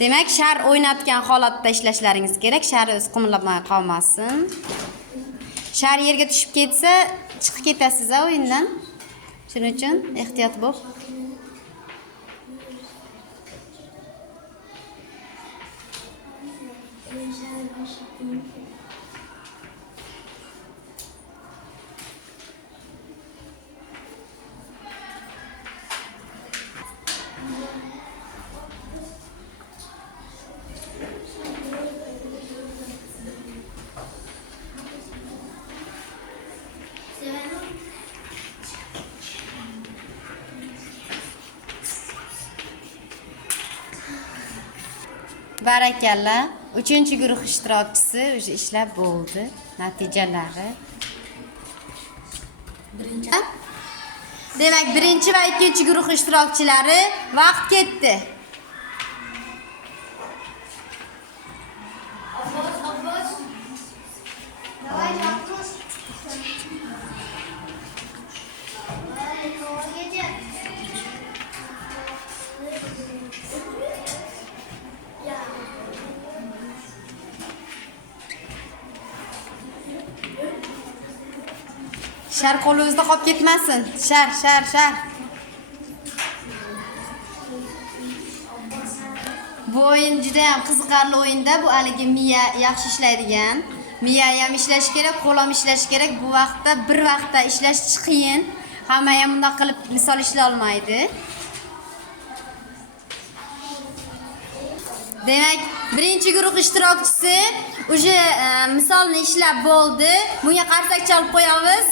Demak, shar o'ynatgan holatda ishlashlaringiz kerak. Shar o'zi qimirlamay qolmasin. Shar yerga tushib ketsa, chiqib ketasiz o'yindan. Shuning uchun ehtiyot bo'l. Barakalla. 3-guruh ishtirokchisi o'sha ishlab bo'ldi. Natijalari. Demak, 1 va 2-guruh ishtirokchilari vaqt ketdi. Shar qo'lingizda qolib ketmasin. Shar. Bu o'yin juda ham qiziqarli o'yinda. Bu haligi miya yaxshi ishlaydigan. Miya ham ishlash kerak, qo'l ham ishlash kerak. Bu vaqtda bir vaqtda ishlash qiyin. Hamma ham bunday qilib misol ishlay olmaydi. Demak, 1-guruh ishtirokchisi o'sha misolni ishlab bo'ldi. Bunga qarsak chalib qo'yamiz.